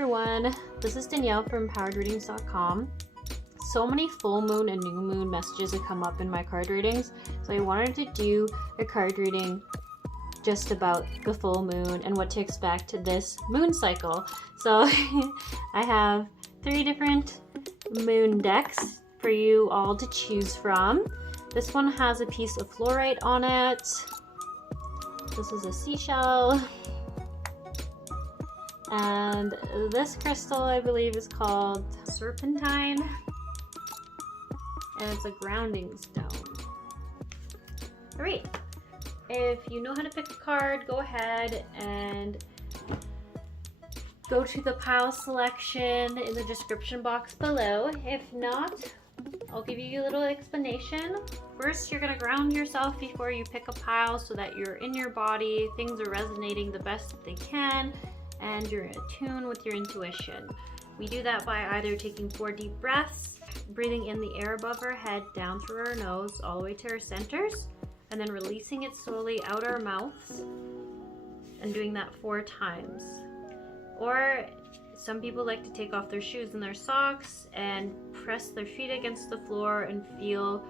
everyone, this is Danielle from PoweredReadings.com. So many full moon and new moon messages have come up in my card readings, so I wanted to do a card reading just about the full moon and what to expect this moon cycle. So I have 3 different moon decks for you all to choose from. This one has a piece of fluorite on it. This is a seashell. And this crystal, I believe, is called serpentine. And it's a grounding stone. Alright, if you know how to pick a card, go ahead and go to the pile selection in the description box below. If not, I'll give you a little explanation. First, you're going to ground yourself before you pick a pile so that you're in your body, things are resonating the best that they can, and you're in tune with your intuition. We do that by either taking 4 deep breaths, breathing in the air above our head, down through our nose, all the way to our centers, and then releasing it slowly out our mouths, and doing that 4 times. Or some people like to take off their shoes and their socks and press their feet against the floor and feel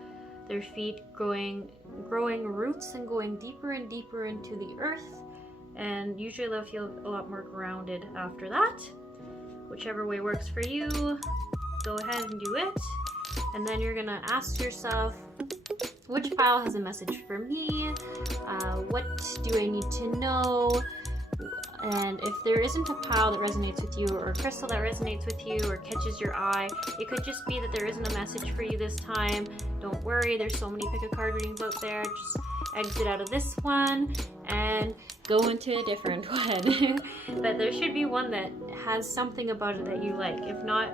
their feet growing roots and going deeper and deeper into the earth. And usually they'll feel a lot more grounded after that. Whichever way works for you, go ahead and do it. And then you're gonna ask yourself, which pile has a message for me? What do I need to know? And if there isn't a pile that resonates with you, or a crystal that resonates with you or catches your eye, it could just be that there isn't a message for you this time. Don't worry, there's so many Pickacard readings out there. Just exit out of this one and go into a different one. But there should be one that has something about it that you like. If not,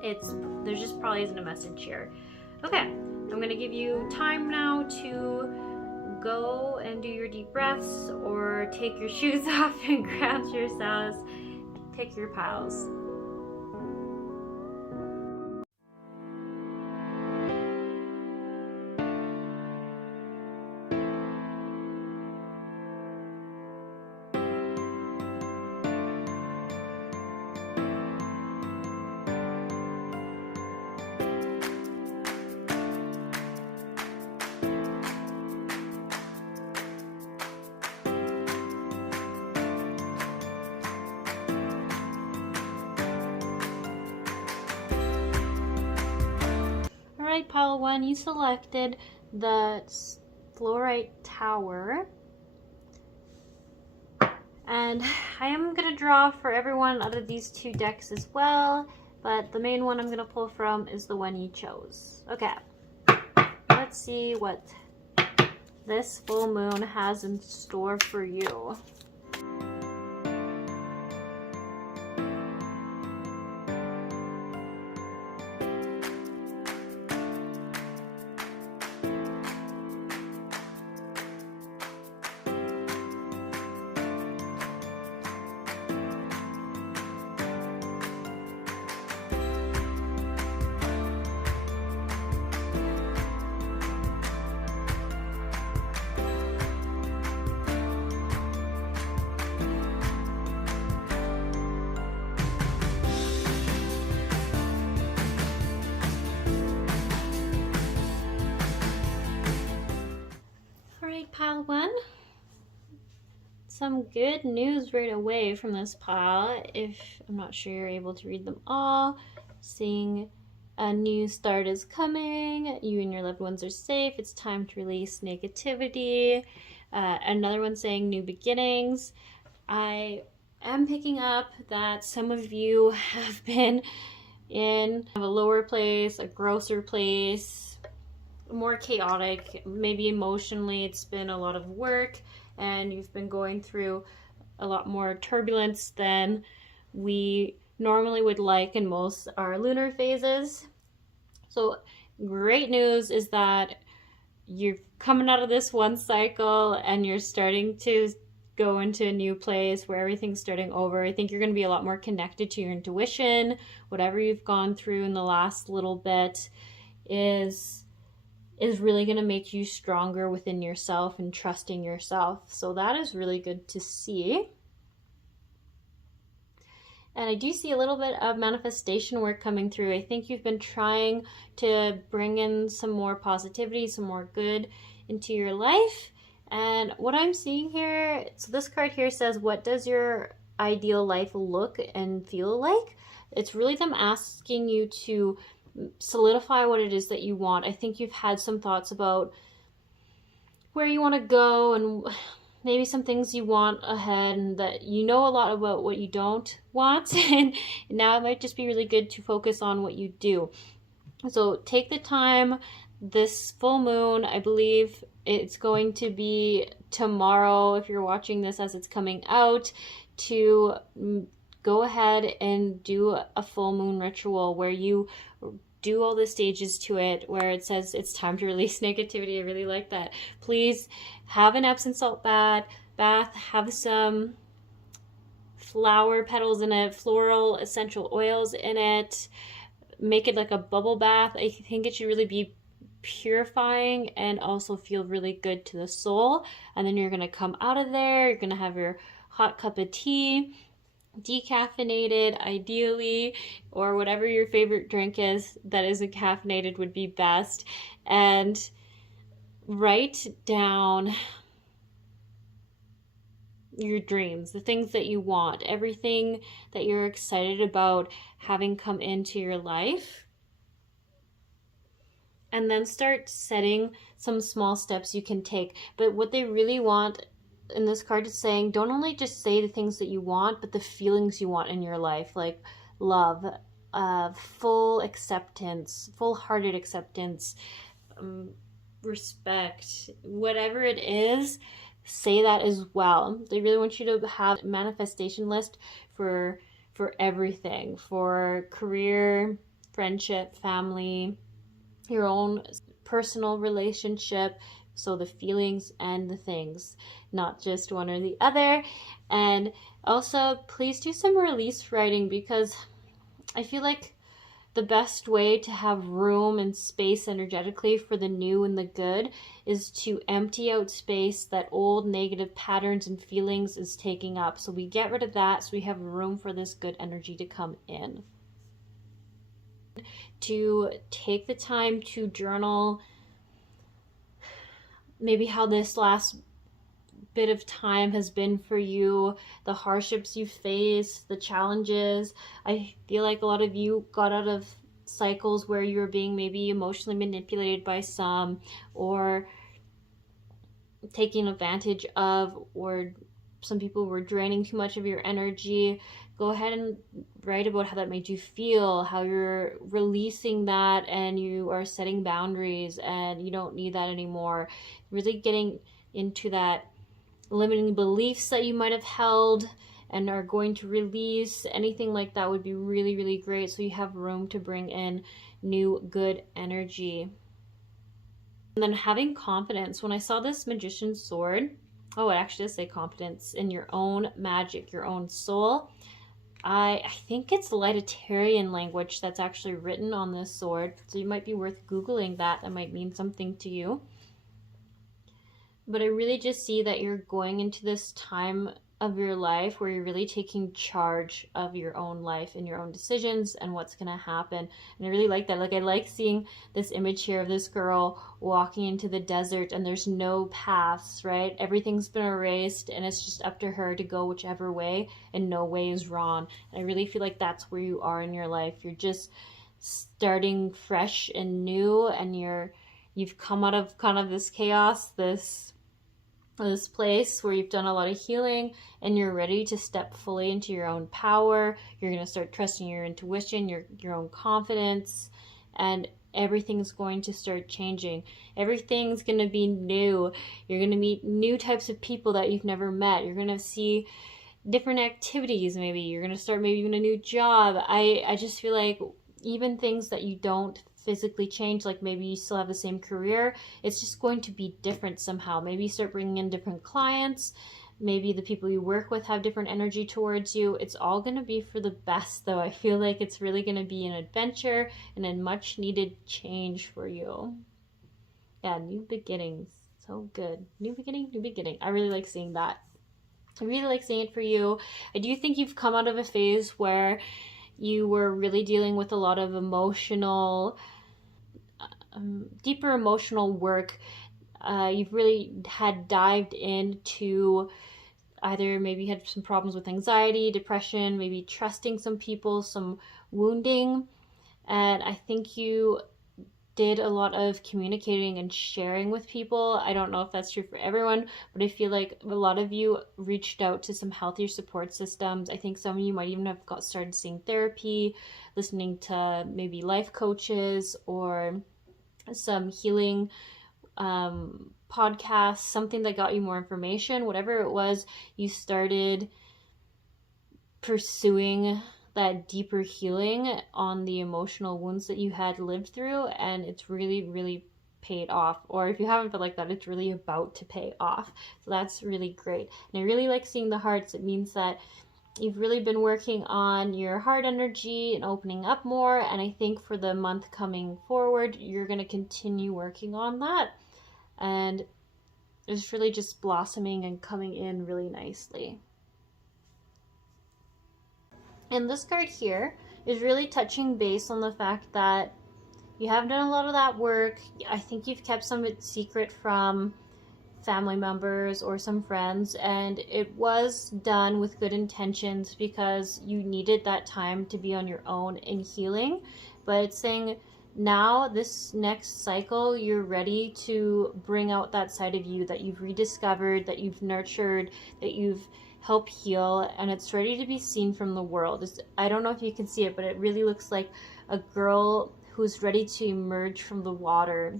there just probably isn't a message here. Okay, I'm gonna give you time now to go and do your deep breaths or take your shoes off and ground yourselves. Pick your piles. Alright, pile 1, you selected the fluorite tower. And I am going to draw for everyone out of these 2 decks as well, but the main one I'm going to pull from is the one you chose. Okay, let's see what this full moon has in store for you. Pile 1. Some good news right away from this pile. If I'm not sure you're able to read them all. Seeing a new start is coming. You and your loved ones are safe. It's time to release negativity. Another one saying new beginnings. I am picking up that some of you have been in a lower place, a grosser place, more chaotic, maybe emotionally. It's been a lot of work and you've been going through a lot more turbulence than we normally would like in most our lunar phases. So great news is that you're coming out of this one cycle and you're starting to go into a new place where everything's starting over. I think you're going to be a lot more connected to your intuition. Whatever you've gone through in the last little bit is really going to make you stronger within yourself and trusting yourself. So that is really good to see. And I do see a little bit of manifestation work coming through. I think you've been trying to bring in some more positivity, some more good into your life. And what I'm seeing here, so this card here says, what does your ideal life look and feel like? It's really them asking you to solidify what it is that you want. I think you've had some thoughts about where you want to go and maybe some things you want ahead, and that you know a lot about what you don't want. And now it might just be really good to focus on what you do. So take the time. This full moon, I believe it's going to be tomorrow, if you're watching this as it's coming out, to go ahead and do a full moon ritual where you do all the stages to it, where it says it's time to release negativity. I really like that. Please have an Epsom salt bath, have some flower petals in it, floral essential oils in it. Make it like a bubble bath. I think it should really be purifying and also feel really good to the soul. And then you're going to come out of there, you're going to have your hot cup of tea, decaffeinated ideally, or whatever your favorite drink is that isn't caffeinated would be best, and write down your dreams, the things that you want, everything that you're excited about having come into your life. And then start setting some small steps you can take. But what they really want in this card is saying, don't only just say the things that you want, but the feelings you want in your life, like love, full acceptance, full-hearted acceptance, respect, whatever it is, say that as well. They really want you to have a manifestation list for everything, for career, friendship, family, your own personal relationship. So the feelings and the things, not just one or the other. And also, please do some release writing, because I feel like the best way to have room and space energetically for the new and the good is to empty out space that old negative patterns and feelings is taking up. So we get rid of that so we have room for this good energy to come in. To take the time to journal maybe how this last bit of time has been for you, the hardships you faced, the challenges. I feel like a lot of you got out of cycles where you were being maybe emotionally manipulated by some, or taking advantage of, or some people were draining too much of your energy. Go ahead and write about how that made you feel, how you're releasing that and you are setting boundaries and you don't need that anymore. Really getting into that limiting beliefs that you might have held and are going to release. Anything like that would be really, really great, so you have room to bring in new good energy. And then having confidence. When I saw this Magician's sword, oh, it actually does say confidence in your own magic, your own soul. I think it's Lightatarian language that's actually written on this sword, so you might be worth Googling that. That might mean something to you. But I really just see that you're going into this time of your life where you're really taking charge of your own life and your own decisions and what's going to happen. And I really like that. Like, I like seeing this image here of this girl walking into the desert and there's no paths, right? Everything's been erased and it's just up to her to go whichever way, and no way is wrong. And I really feel like that's where you are in your life. You're just starting fresh and new, and you've come out of kind of this chaos, this place where you've done a lot of healing, and you're ready to step fully into your own power. You're going to start trusting your intuition, your own confidence, and everything's going to start changing. Everything's going to be new. You're going to meet new types of people that you've never met. You're going to see different activities. Maybe you're going to start maybe even a new job. I just feel like even things that you don't physically change, like maybe you still have the same career, it's just going to be different somehow. Maybe you start bringing in different clients, maybe the people you work with have different energy towards you. It's all going to be for the best, though. I feel like it's really going to be an adventure and a much needed change for you. Yeah, new beginnings. So good. New beginning, new beginning. I really like seeing that. I really like seeing it for you. I do think you've come out of a phase where you were really dealing with a lot of emotional, deeper emotional work. You've really had dived into either maybe had some problems with anxiety, depression, maybe trusting some people, some wounding. And I think you did a lot of communicating and sharing with people. I don't know if that's true for everyone, but I feel like a lot of you reached out to some healthier support systems. I think some of you might even have started seeing therapy, listening to maybe life coaches or some healing podcasts, something that got you more information. Whatever it was, you started pursuing that deeper healing on the emotional wounds that you had lived through, and it's really, really paid off. Or if you haven't felt like that, it's really about to pay off. So that's really great. And I really like seeing the hearts. It means that you've really been working on your heart energy and opening up more, and I think for the month coming forward, you're going to continue working on that, and it's really just blossoming and coming in really nicely. And this card here is really touching base on the fact that you have done a lot of that work. I think you've kept some of it secret from family members or some friends, and it was done with good intentions because you needed that time to be on your own in healing. But it's saying now, this next cycle, you're ready to bring out that side of you that you've rediscovered, that you've nurtured, that you've help heal, and it's ready to be seen from the world. I don't know if you can see it, but it really looks like a girl who's ready to emerge from the water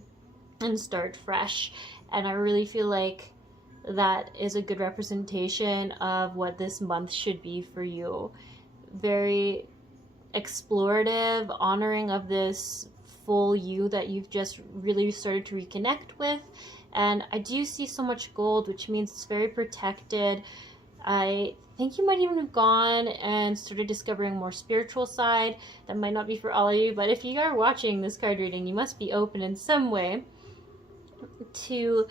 and start fresh. And I really feel like that is a good representation of what this month should be for you. Very explorative, honoring of this full you that you've just really started to reconnect with. And I do see so much gold, which means it's very protected. I think you might even have gone and started discovering more spiritual side. That might not be for all of you, but if you are watching this card reading, you must be open in some way to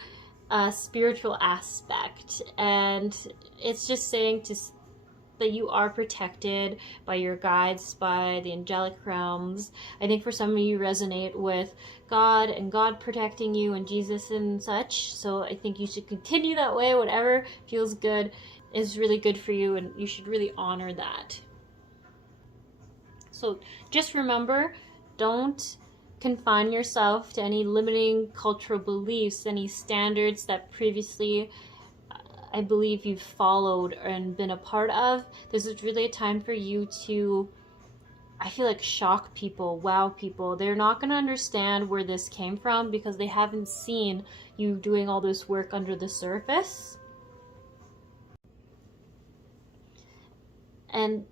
a spiritual aspect. And it's just saying that you are protected by your guides, by the angelic realms. I think for some of you resonate with God and God protecting you and Jesus and such. So I think you should continue that way. Whatever feels good is really good for you, and you should really honor that. So just remember, don't confine yourself to any limiting cultural beliefs, any standards that previously I believe you've followed and been a part of. This is really a time for you to, I feel like, shock people, wow people. They're not going to understand where this came from because they haven't seen you doing all this work under the surface. And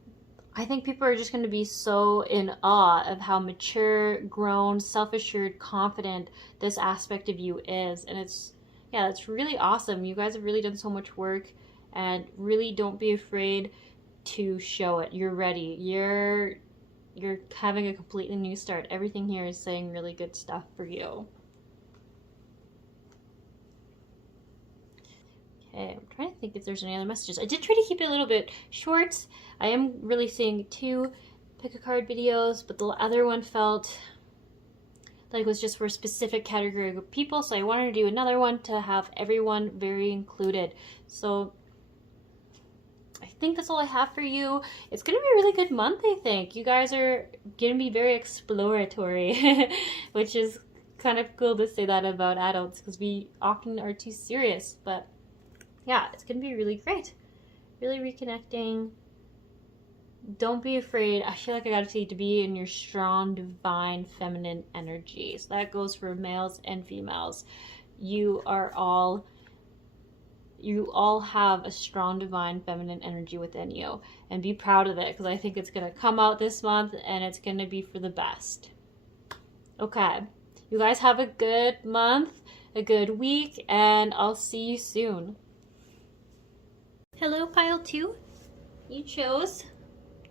I think people are just going to be so in awe of how mature, grown, self-assured, confident this aspect of you is. And it's really awesome. You guys have really done so much work, and really don't be afraid to show it. You're ready. You're having a completely new start. Everything here is saying really good stuff for you. Okay, I'm trying to think if there's any other messages. I did try to keep it a little bit short. I am really seeing 2 Pickacard videos, but the other one felt like it was just for a specific category of people, so I wanted to do another one to have everyone very included. So I think that's all I have for you. It's going to be a really good month, I think. You guys are going to be very exploratory, which is kind of cool to say that about adults because we often are too serious, but yeah, it's going to be really great. Really reconnecting. Don't be afraid. I feel like I gotta say to be in your strong, divine, feminine energy. So that goes for males and females. You all have a strong, divine, feminine energy within you. And be proud of it, because I think it's gonna come out this month and it's gonna be for the best. Okay. You guys have a good month, a good week, and I'll see you soon. Hello, pile 2. You chose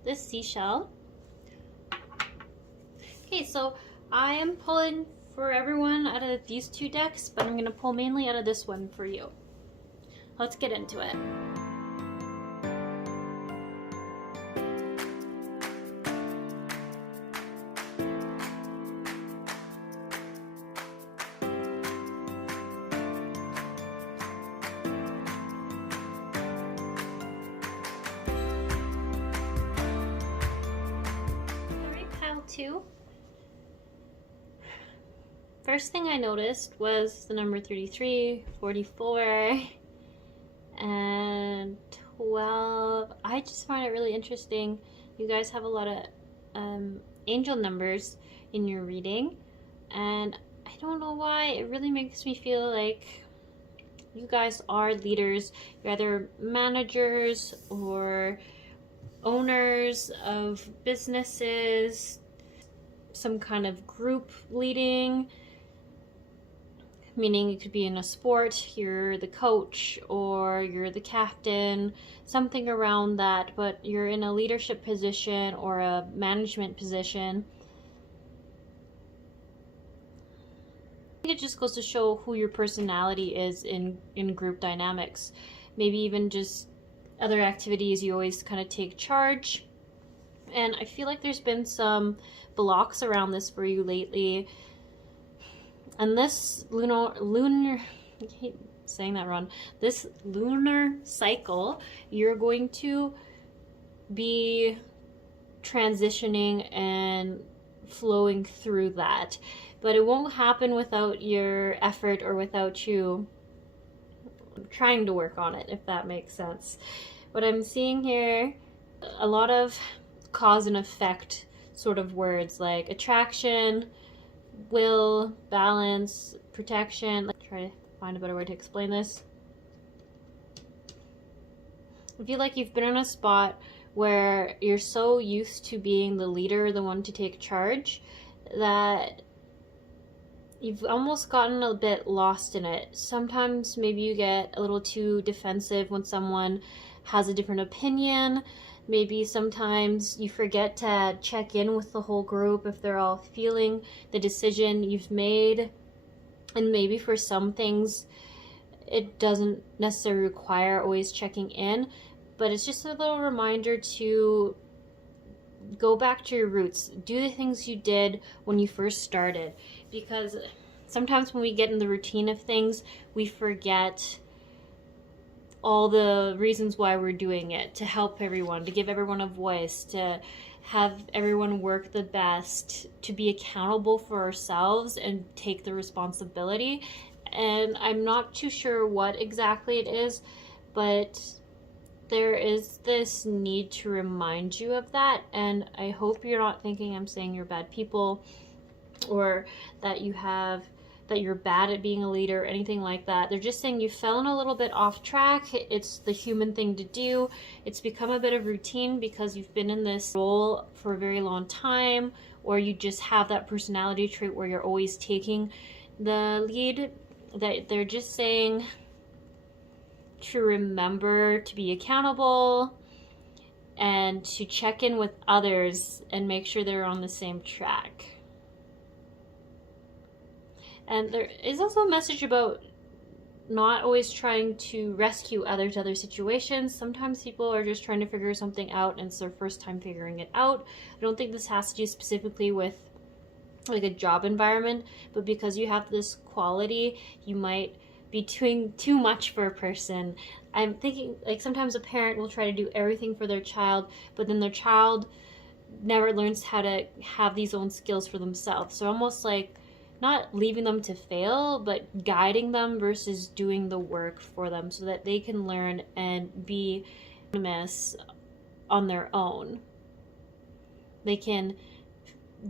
this seashell. Okay, so I am pulling for everyone out of these 2 decks, but I'm going to pull mainly out of this one for you. Let's get into it. to. First thing I noticed was the number 33, 44, and 12. I just find it really interesting. You guys have a lot of angel numbers in your reading, and I don't know why. It really makes me feel like you guys are leaders. You're either managers or owners of businesses, some kind of group leading, meaning it could be in a sport, you're the coach or you're the captain, something around that, but you're in a leadership position or a management position. I think it just goes to show who your personality is in group dynamics. Maybe even just other activities, you always kind of take charge. And I feel like there's been some blocks around this for you lately. And this lunar, I keep saying that wrong. This lunar cycle, you're going to be transitioning and flowing through that. But it won't happen without your effort or without you trying to work on it, if that makes sense. What I'm seeing here, a lot of cause and effect sort of words like attraction, will, balance, protection. Let's try to find a better way to explain this. I feel like you've been in a spot where you're so used to being the leader, the one to take charge, that you've almost gotten a bit lost in it. Sometimes maybe you get a little too defensive when someone has a different opinion. Maybe sometimes you forget to check in with the whole group if they're all feeling the decision you've made. And maybe for some things, it doesn't necessarily require always checking in, but it's just a little reminder to go back to your roots. Do the things you did when you first started, because sometimes when we get in the routine of things, we forget all the reasons why we're doing it, to help everyone, to give everyone a voice, to have everyone work the best, to be accountable for ourselves and take the responsibility. And I'm not too sure what exactly it is, but there is this need to remind you of that. And I hope you're not thinking I'm saying you're bad people or that you're bad at being a leader or anything like that. They're just saying you fell in a little bit off track. It's the human thing to do. It's become a bit of routine because you've been in this role for a very long time, or you just have that personality trait where you're always taking the lead. That they're just saying to remember to be accountable and to check in with others and make sure they're on the same track. And there is also a message about not always trying to rescue others, other situations. Sometimes people are just trying to figure something out and it's their first time figuring it out. I don't think this has to do specifically with like a job environment, but because you have this quality, you might be doing too much for a person. I'm thinking like sometimes a parent will try to do everything for their child, but then their child never learns how to have these own skills for themselves. So almost like not leaving them to fail, but guiding them versus doing the work for them so that they can learn and be autonomous on their own. They can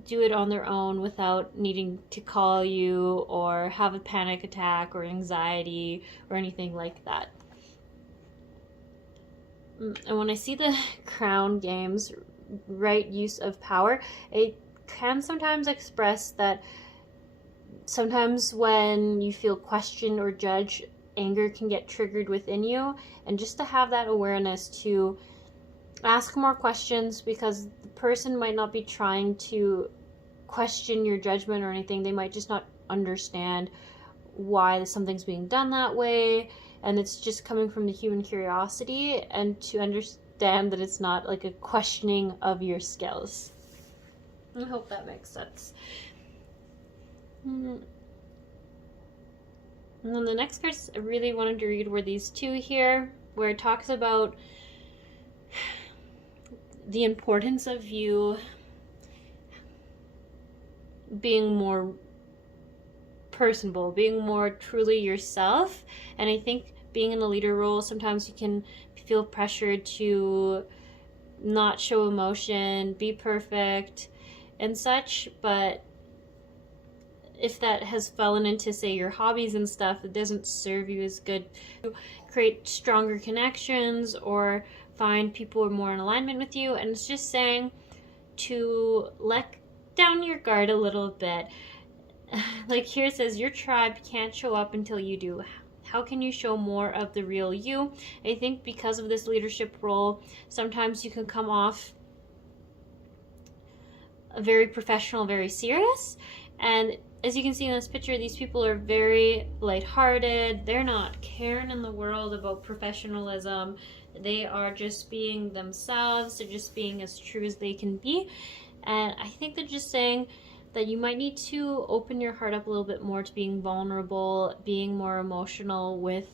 do it on their own without needing to call you or have a panic attack or anxiety or anything like that. And when I see the crown games, right use of power, it can sometimes express that sometimes when you feel questioned or judged, anger can get triggered within you. And just to have that awareness to ask more questions, because the person might not be trying to question your judgment or anything. They might just not understand why something's being done that way. And it's just coming from the human curiosity and to understand that it's not like a questioning of your skills. I hope that makes sense. And then the next cards I really wanted to read were these two here, where it talks about the importance of you being more personable, being more truly yourself. And I think being in a leader role, sometimes you can feel pressured to not show emotion, be perfect and such. But if that has fallen into, say, your hobbies and stuff, it doesn't serve you as good. To create stronger connections or find people who are more in alignment with you. And it's just saying to let down your guard a little bit. Like here it says, your tribe can't show up until you do. How can you show more of the real you? I think because of this leadership role, sometimes you can come off very professional, very serious. And as you can see in this picture, these people are very lighthearted. They're not caring in the world about professionalism. They are just being themselves. They're just being as true as they can be. And I think they're just saying that you might need to open your heart up a little bit more to being vulnerable, being more emotional with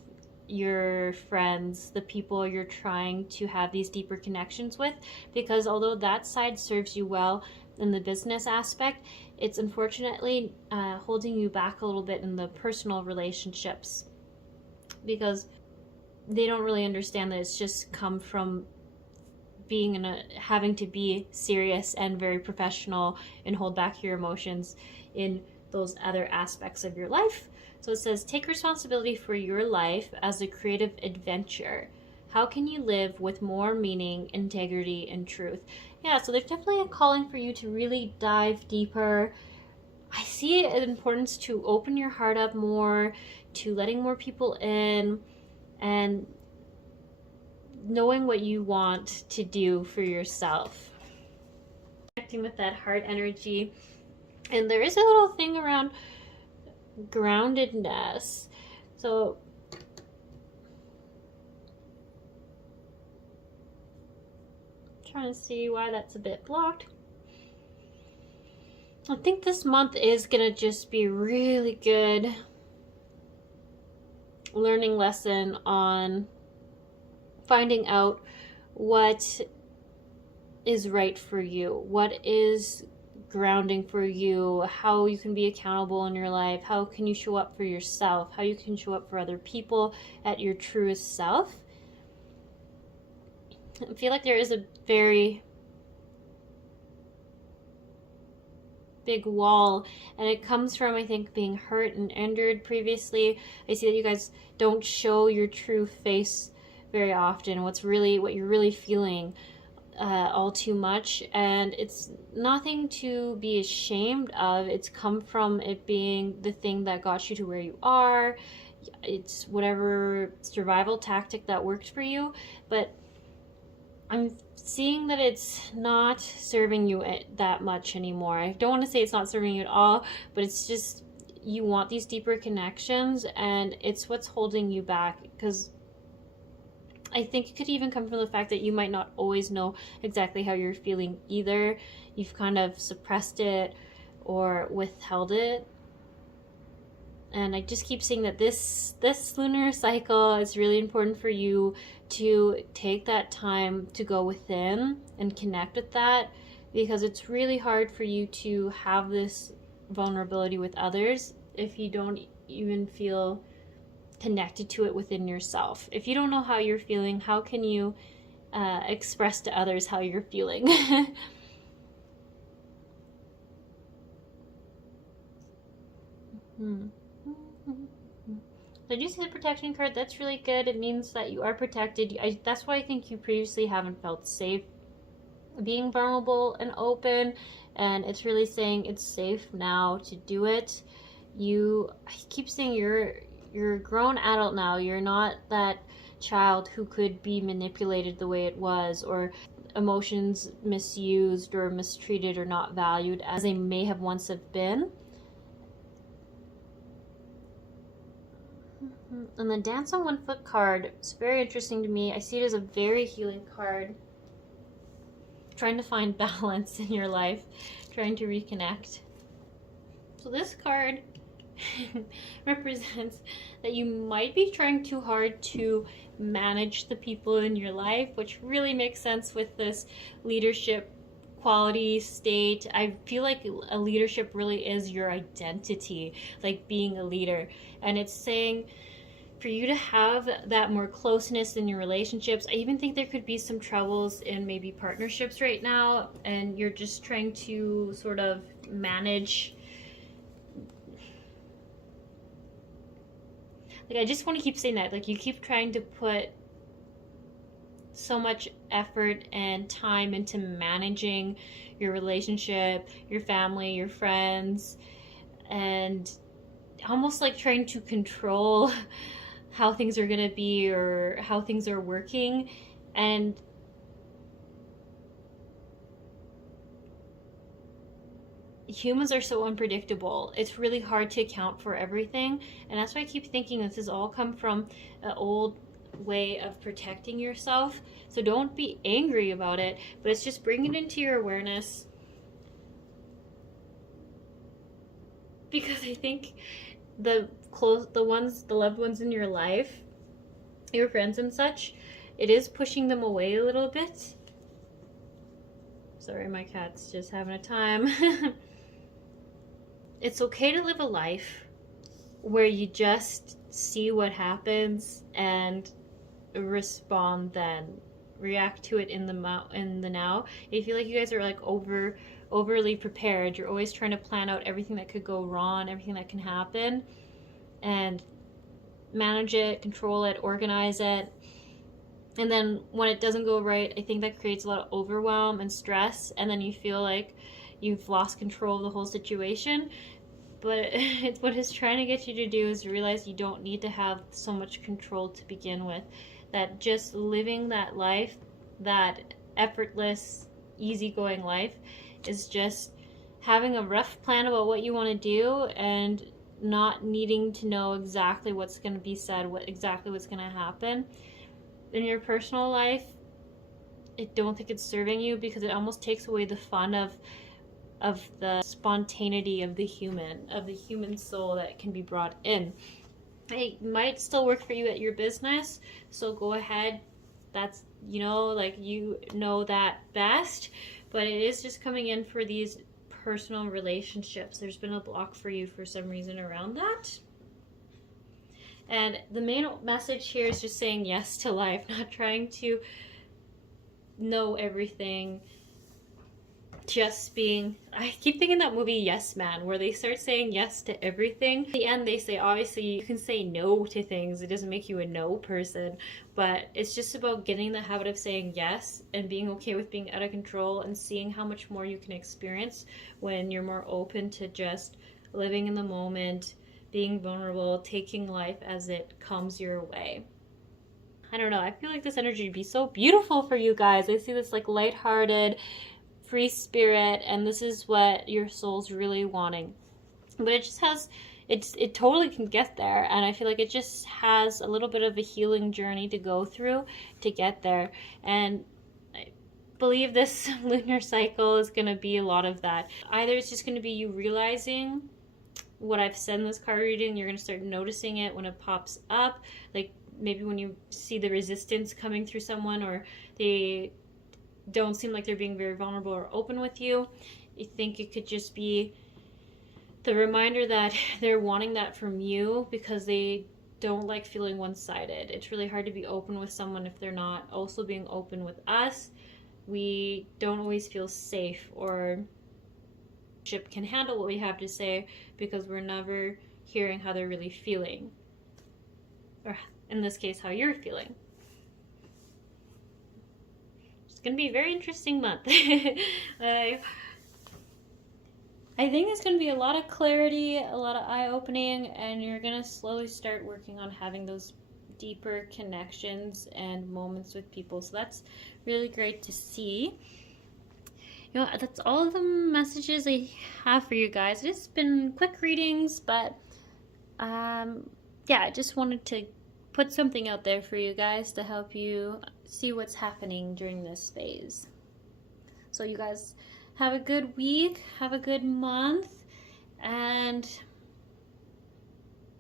your friends, the people you're trying to have these deeper connections with. Because although that side serves you well in the business aspect, it's unfortunately holding you back a little bit in the personal relationships, because they don't really understand that it's just come from being having to be serious and very professional and hold back your emotions in those other aspects of your life. So it says, take responsibility for your life as a creative adventure. How can you live with more meaning, integrity, and truth? Yeah, so there's definitely a calling for you to really dive deeper. I see an importance to open your heart up more, to letting more people in, and knowing what you want to do for yourself. Connecting with that heart energy. And there is a little thing around groundedness. So trying to see why that's a bit blocked. I think this month is gonna just be really good learning lesson on finding out what is right for you, what is grounding for you, how you can be accountable in your life, how can you show up for yourself, how you can show up for other people at your truest self. I feel like there is a very big wall, and it comes from, I think, being hurt and injured previously. I see that you guys don't show your true face very often, what you're really feeling all too much, and it's nothing to be ashamed of. It's come from it being the thing that got you to where you are. It's whatever survival tactic that worked for you, but I'm seeing that it's not serving you that much anymore. I don't want to say it's not serving you at all, but it's just you want these deeper connections, and it's what's holding you back. Because I think it could even come from the fact that you might not always know exactly how you're feeling either. You've kind of suppressed it or withheld it. And I just keep saying that this lunar cycle is really important for you to take that time to go within and connect with that, because it's really hard for you to have this vulnerability with others if you don't even feel connected to it within yourself. If you don't know how you're feeling, how can you express to others how you're feeling? So I do see the protection card. That's really good. It means that you are protected. That's why I think you previously haven't felt safe being vulnerable and open, and it's really saying it's safe now to do it. I keep saying you're a grown adult now. You're not that child who could be manipulated the way it was, or emotions misused or mistreated or not valued as they may have once have been. And the Dance on 1 Foot card is very interesting to me. I see it as a very healing card. Trying to find balance in your life, trying to reconnect. So this card represents that you might be trying too hard to manage the people in your life, which really makes sense with this leadership equality state. I feel like a leadership really is your identity, like being a leader. And it's saying for you to have that more closeness in your relationships. I even think there could be some troubles in maybe partnerships right now, and you're just trying to sort of manage. Like, I just want to keep saying that. Like, you keep trying to put so much effort and time into managing your relationship, your family, your friends, and almost like trying to control how things are going to be or how things are working. And humans are so unpredictable. It's really hard to account for everything. And that's why I keep thinking this has all come from an old way of protecting yourself. So don't be angry about it, but it's just bring it into your awareness. Because I think the loved ones in your life, your friends and such, it is pushing them away a little bit. Sorry, my cat's just having a time. It's okay to live a life where you just see what happens and respond, then react to it in the now. I feel like you guys are like overly prepared. You're always trying to plan out everything that could go wrong, everything that can happen, and manage it, control it, organize it. And then when it doesn't go right, I think that creates a lot of overwhelm and stress, and then you feel like you've lost control of the whole situation. But what it's trying to get you to do is realize you don't need to have so much control to begin with. That just living that life, that effortless, easygoing life, is just having a rough plan about what you want to do and not needing to know exactly what's going to be said, what's going to happen. In your personal life, I don't think it's serving you, because it almost takes away the fun of the spontaneity of the human soul that can be brought in. It might still work for you at your business, so go ahead. That's, that best, but it is just coming in for these personal relationships. There's been a block for you for some reason around that. And the main message here is just saying yes to life, not trying to know everything. Just being, I keep thinking that movie Yes Man, where they start saying yes to everything. At the end they say, obviously you can say no to things, it doesn't make you a no person, but it's just about getting the habit of saying yes and being okay with being out of control, and seeing how much more you can experience when you're more open to just living in the moment, being vulnerable, taking life as it comes your way. I don't know, I feel like this energy would be so beautiful for you guys. I see this like lighthearted, free spirit, and this is what your soul's really wanting. But it just has, it totally can get there, and I feel like it just has a little bit of a healing journey to go through to get there. And I believe this lunar cycle is going to be a lot of that. Either it's just going to be you realizing what I've said in this card reading, you're going to start noticing it when it pops up, like maybe when you see the resistance coming through someone, or they don't seem like they're being very vulnerable or open with you. You think it could just be the reminder that they're wanting that from you because they don't like feeling one-sided. It's really hard to be open with someone if they're not also being open with us. We don't always feel safe or can handle what we have to say because we're never hearing how they're really feeling, or in this case how you're feeling. Gonna be a very interesting month. I think it's gonna be a lot of clarity, a lot of eye-opening, and you're gonna slowly start working on having those deeper connections and moments with people. So that's really great to see. That's all of the messages I have for you guys. It's been quick readings, but I just wanted to put something out there for you guys to help you see what's happening during this phase. So you guys have a good week, have a good month, and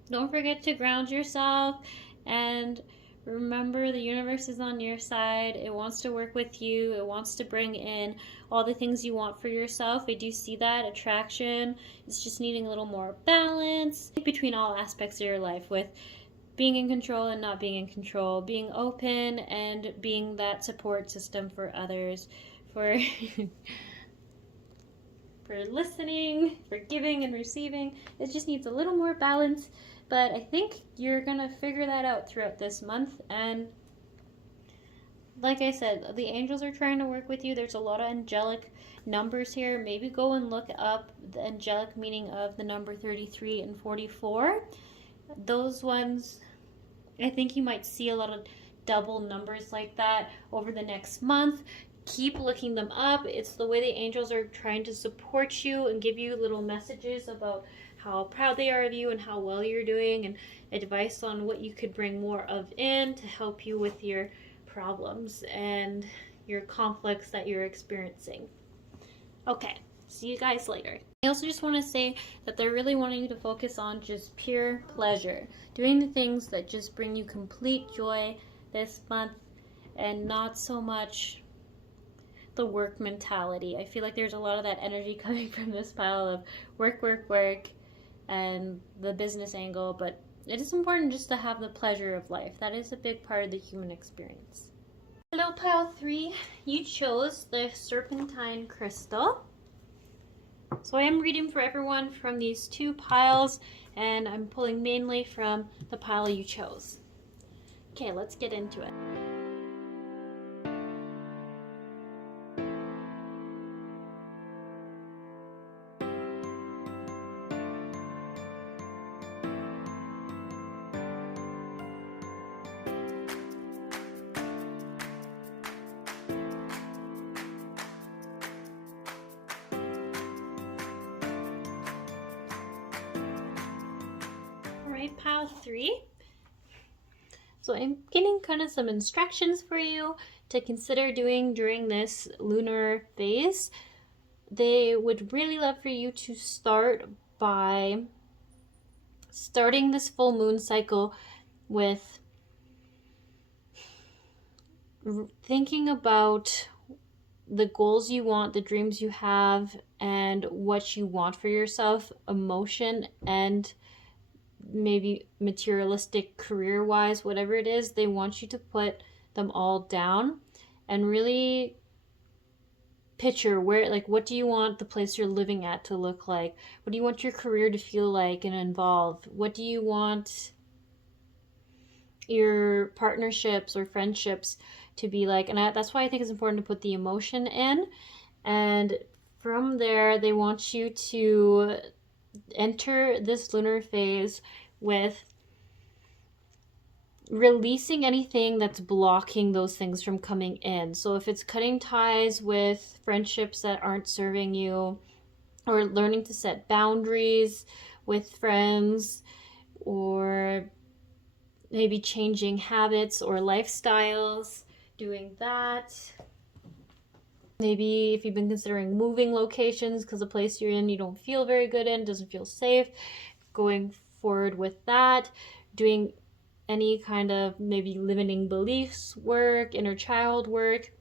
don't forget to ground yourself and Remember, the universe is on your side. It wants to work with you. It wants to bring in all the things you want for yourself. I do see that attraction. It's just needing a little more balance between all aspects of your life, with being in control and not being in control, being open and being that support system for others, for for listening, for giving and receiving. It just needs a little more balance. But I think you're going to figure that out throughout this month. And like I said, the angels are trying to work with you. There's a lot of angelic numbers here. Maybe go and look up the angelic meaning of the number 33 and 44. Those ones, I think you might see a lot of double numbers like that over the next month. Keep looking them up. It's the way the angels are trying to support you and give you little messages about how proud they are of you and how well you're doing, and advice on what you could bring more of in to help you with your problems and your conflicts that you're experiencing. Okay, see you guys later. I also just want to say that they're really wanting you to focus on just pure pleasure, doing the things that just bring you complete joy this month, and not so much the work mentality. I feel like there's a lot of that energy coming from this pile of work, work, work, and the business angle, but it is important just to have the pleasure of life. That is a big part of the human experience. Hello, pile 3. You chose the serpentine crystal. So I am reading for everyone from these 2 piles, and I'm pulling mainly from the pile you chose. Okay, let's get into it. Alright, pile 3. So I'm getting kind of some instructions for you to consider doing during this lunar phase. They would really love for you to start by starting this full moon cycle with thinking about the goals you want, the dreams you have, and what you want for yourself, emotion and maybe materialistic career-wise, whatever it is. They want you to put them all down and really picture where, like, what do you want the place you're living at to look like? What do you want your career to feel like and involve? What do you want your partnerships or friendships to be like? And that's why I think it's important to put the emotion in. And from there, they want you to enter this lunar phase with releasing anything that's blocking those things from coming in. So if it's cutting ties with friendships that aren't serving you, or learning to set boundaries with friends, or maybe changing habits or lifestyles, doing that. Maybe if you've been considering moving locations because the place you're in you don't feel very good in, doesn't feel safe, going forward with that. Doing any kind of maybe limiting beliefs work, inner child work.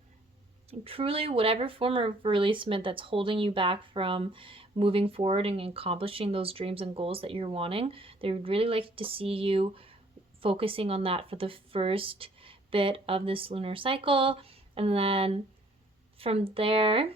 Truly, whatever form of releasement that's holding you back from moving forward and accomplishing those dreams and goals that you're wanting, they would really like to see you focusing on that for the first bit of this lunar cycle. And then from there,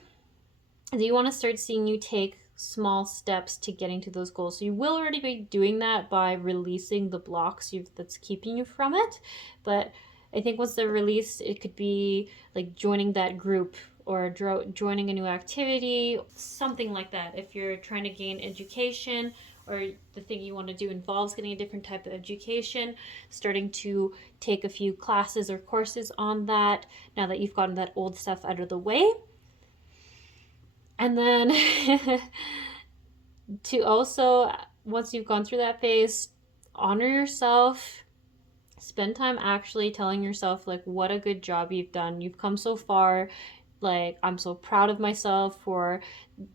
you want to start seeing you take small steps to getting to those goals. So you will already be doing that by releasing the blocks that's keeping you from it. But I think once they're released, it could be like joining that group or joining a new activity, something like that. If you're trying to gain education, or the thing you want to do involves getting a different type of education, starting to take a few classes or courses on that now that you've gotten that old stuff out of the way. And then to also, once you've gone through that phase, honor yourself. Spend time actually telling yourself, like, what a good job you've done. You've come so far. Like, I'm so proud of myself for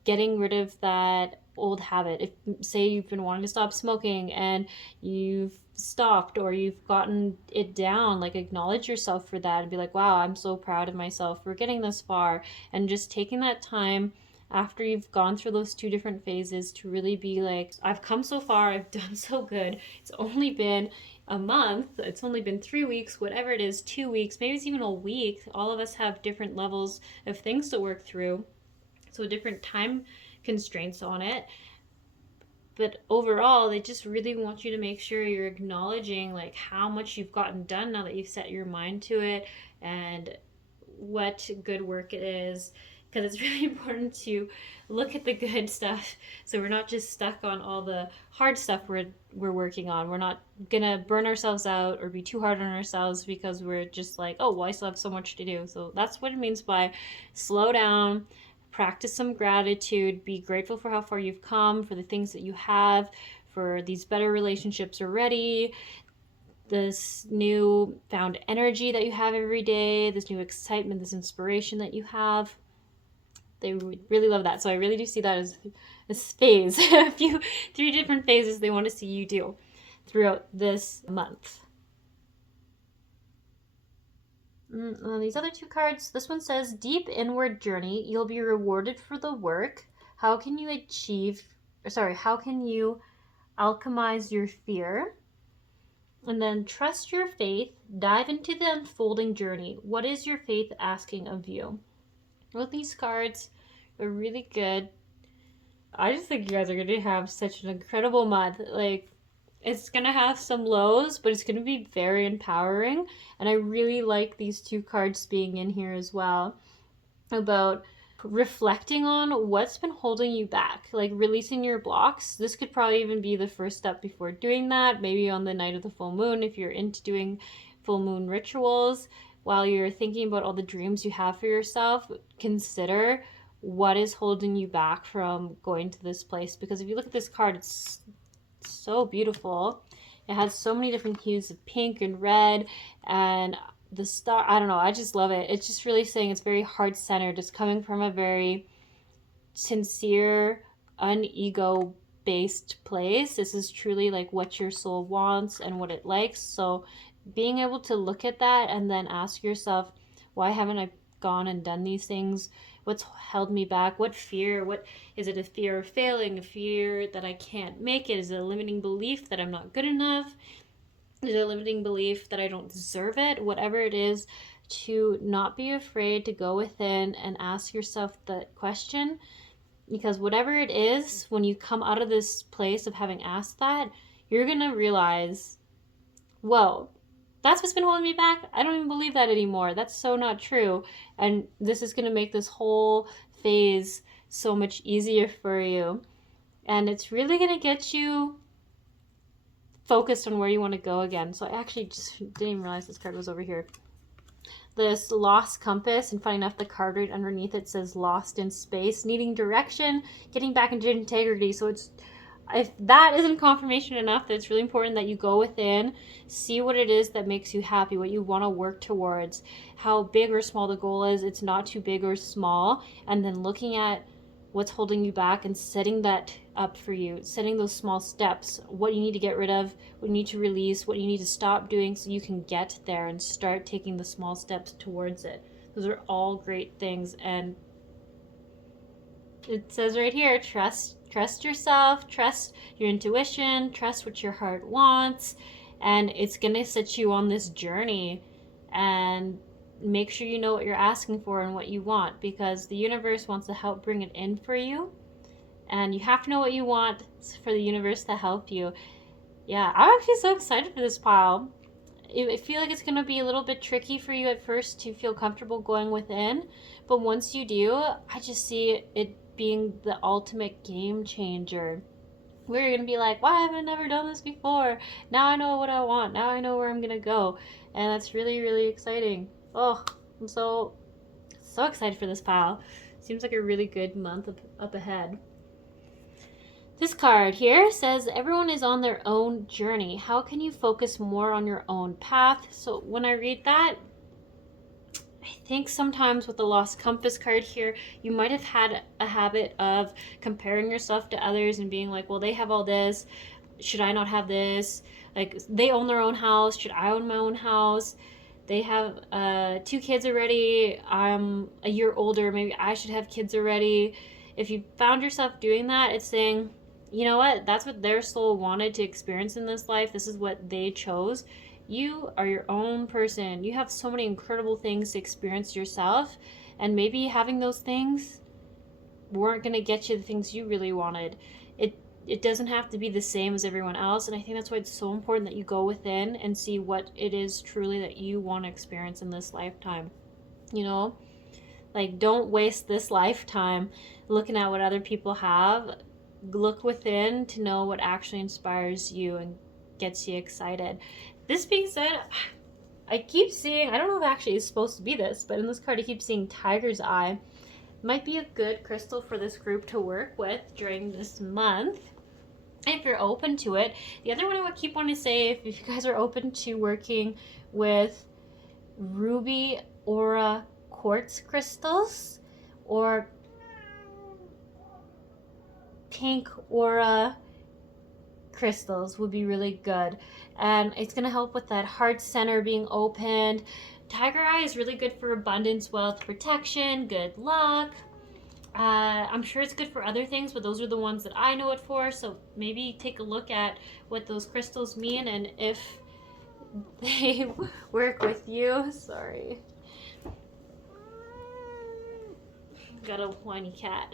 getting rid of that old habit. If say you've been wanting to stop smoking and you've stopped, or you've gotten it down, like acknowledge yourself for that and be like, wow, I'm so proud of myself for getting this far. And just taking that time after you've gone through those two different phases to really be like, I've come so far, I've done so good. It's only been a month, it's only been 3 weeks, whatever it is, 2 weeks, maybe it's even a week. All of us have different levels of things to work through, so different time constraints on it. But overall, they just really want you to make sure you're acknowledging like how much you've gotten done now that you've set your mind to it, and what good work it is, because it's really important to look at the good stuff, so we're not just stuck on all the hard stuff we're working on. We're not gonna burn ourselves out or be too hard on ourselves because we're just like, oh well, I still have so much to do. So that's what it means by slow down, practice some gratitude, be grateful for how far you've come, for the things that you have, for these better relationships already, this new found energy that you have every day, this new excitement, this inspiration that you have. They really love that. So I really do see that as a phase, three different phases they want to see you do throughout this month. These other two cards, this one says, deep inward journey, you'll be rewarded for the work. How can you alchemize your fear? And then trust your faith, dive into the unfolding journey. What is your faith asking of you? Well, these cards are really good. I just think you guys are going to have such an incredible month. Like, it's going to have some lows, but it's going to be very empowering. And I really like these two cards being in here as well, about reflecting on what's been holding you back, like releasing your blocks. This could probably even be the first step before doing that, maybe on the night of the full moon, if you're into doing full moon rituals. While you're thinking about all the dreams you have for yourself, consider what is holding you back from going to this place. Because if you look at this card, it's so beautiful. It has so many different hues of pink and red, and the star, I don't know, I just love it. It's just really saying it's very heart-centered. It's coming from a very sincere, unego-based place. This is truly like what your soul wants and what it likes. So being able to look at that and then ask yourself, why haven't I gone and done these things? What's held me back? What fear? What is it? A fear of failing? A fear that I can't make it? Is it a limiting belief that I'm not good enough? Is it a limiting belief that I don't deserve it? Whatever it is, to not be afraid to go within and ask yourself the question, because whatever it is, when you come out of this place of having asked that, you're gonna realize, whoa, that's what's been holding me back? I don't even believe that anymore. That's so not true. And this is going to make this whole phase so much easier for you. And it's really going to get you focused on where you want to go again. So I actually just didn't even realize this card was over here. This lost compass, and funny enough, the card right underneath it says lost in space, needing direction, getting back into integrity. So it's, if that isn't confirmation enough that it's really important that you go within, see what it is that makes you happy, what you want to work towards, how big or small the goal is. It's not too big or small. And then looking at what's holding you back and setting that up for you, setting those small steps, what you need to get rid of, what you need to release, what you need to stop doing so you can get there and start taking the small steps towards it. Those are all great things. And it says right here, trust yourself, trust your intuition, trust what your heart wants, and it's going to set you on this journey. And make sure you know what you're asking for and what you want, because the universe wants to help bring it in for you, and you have to know what you want for the universe to help you. Yeah, I'm actually so excited for this pile. I feel like it's going to be a little bit tricky for you at first to feel comfortable going within, but once you do, I just see it being the ultimate game changer, where you're going to be like, why have I never done this before? Now I know what I want. Now I know where I'm going to go. And that's really, really exciting. Oh, I'm so excited for this pile. Seems like a really good month up ahead. This card here says, everyone is on their own journey. How can you focus more on your own path? So when I read that, I think sometimes with the Lost Compass card here, you might have had a habit of comparing yourself to others and being like, well, they have all this. Should I not have this? Like, they own their own house. Should I own my own house? They have 2 kids already. I'm a year older. Maybe I should have kids already. If you found yourself doing that, it's saying, you know what? That's what their soul wanted to experience in this life. This is what they chose. You are your own person. You have so many incredible things to experience yourself. And maybe having those things weren't going to get you the things you really wanted. It doesn't have to be the same as everyone else. And I think that's why it's so important that you go within and see what it is truly that you want to experience in this lifetime. You know, like, don't waste this lifetime looking at what other people have. Look within to know what actually inspires you and gets you excited. This being said, I keep seeing, I don't know if actually it's supposed to be this, but in this card I keep seeing Tiger's Eye. Might be a good crystal for this group to work with during this month, if you're open to it. The other one I would keep wanting to say, if you guys are open to working with ruby aura quartz crystals or pink aura crystals, would be really good. And it's going to help with that heart center being opened. Tiger Eye is really good for abundance, wealth, protection, good luck. I'm sure it's good for other things, but those are the ones that I know it for. So maybe take a look at what those crystals mean and if they work with you. Sorry. Got a whiny cat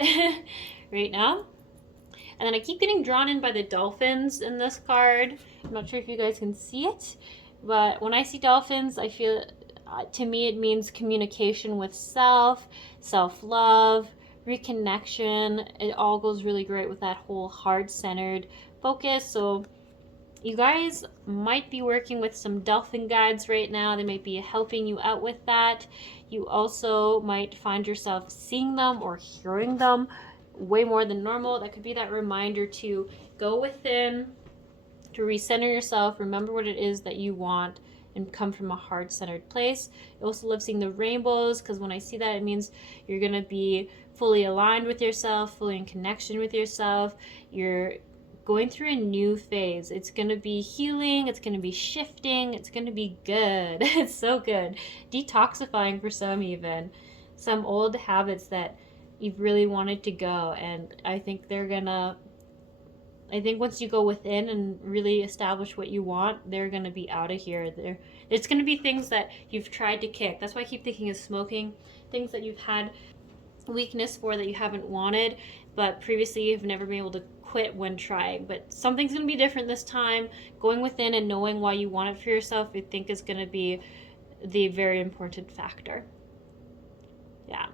right now. And then I keep getting drawn in by the dolphins in this card. I'm not sure if you guys can see it, but when I see dolphins, I feel, to me, it means communication with self, self-love, reconnection. It all goes really great with that whole heart-centered focus. So you guys might be working with some dolphin guides right now. They might be helping you out with that. You also might find yourself seeing them or hearing them way more than normal. That could be that reminder to go within, to recenter yourself, remember what it is that you want, and come from a heart-centered place. I also love seeing the rainbows, because when I see that, it means you're going to be fully aligned with yourself, fully in connection with yourself. You're going through a new phase. It's going to be healing. It's going to be shifting. It's going to be good. It's so good. Detoxifying for some, even. Some old habits that you've really wanted to go. And I think I think once you go within and really establish what you want, they're going to be out of here. It's going to be things that you've tried to kick. That's why I keep thinking of smoking. Things that you've had weakness for that you haven't wanted, but previously you've never been able to quit when trying. But something's going to be different this time. Going within and knowing why you want it for yourself, I think, is going to be the very important factor. Yeah.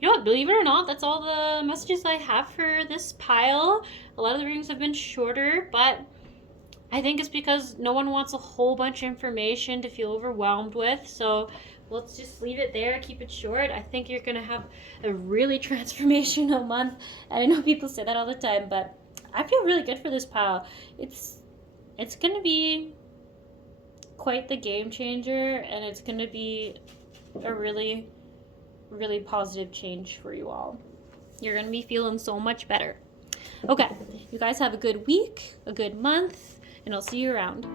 You know what, believe it or not, that's all the messages I have for this pile. A lot of the readings have been shorter, but I think it's because no one wants a whole bunch of information to feel overwhelmed with. So let's just leave it there, keep it short. I think you're going to have a really transformational month. And I know people say that all the time, but I feel really good for this pile. It's going to be quite the game changer, and it's going to be a really, really positive change for you all. You're going to be feeling so much better. Okay, you guys have a good week, a good month, and I'll see you around.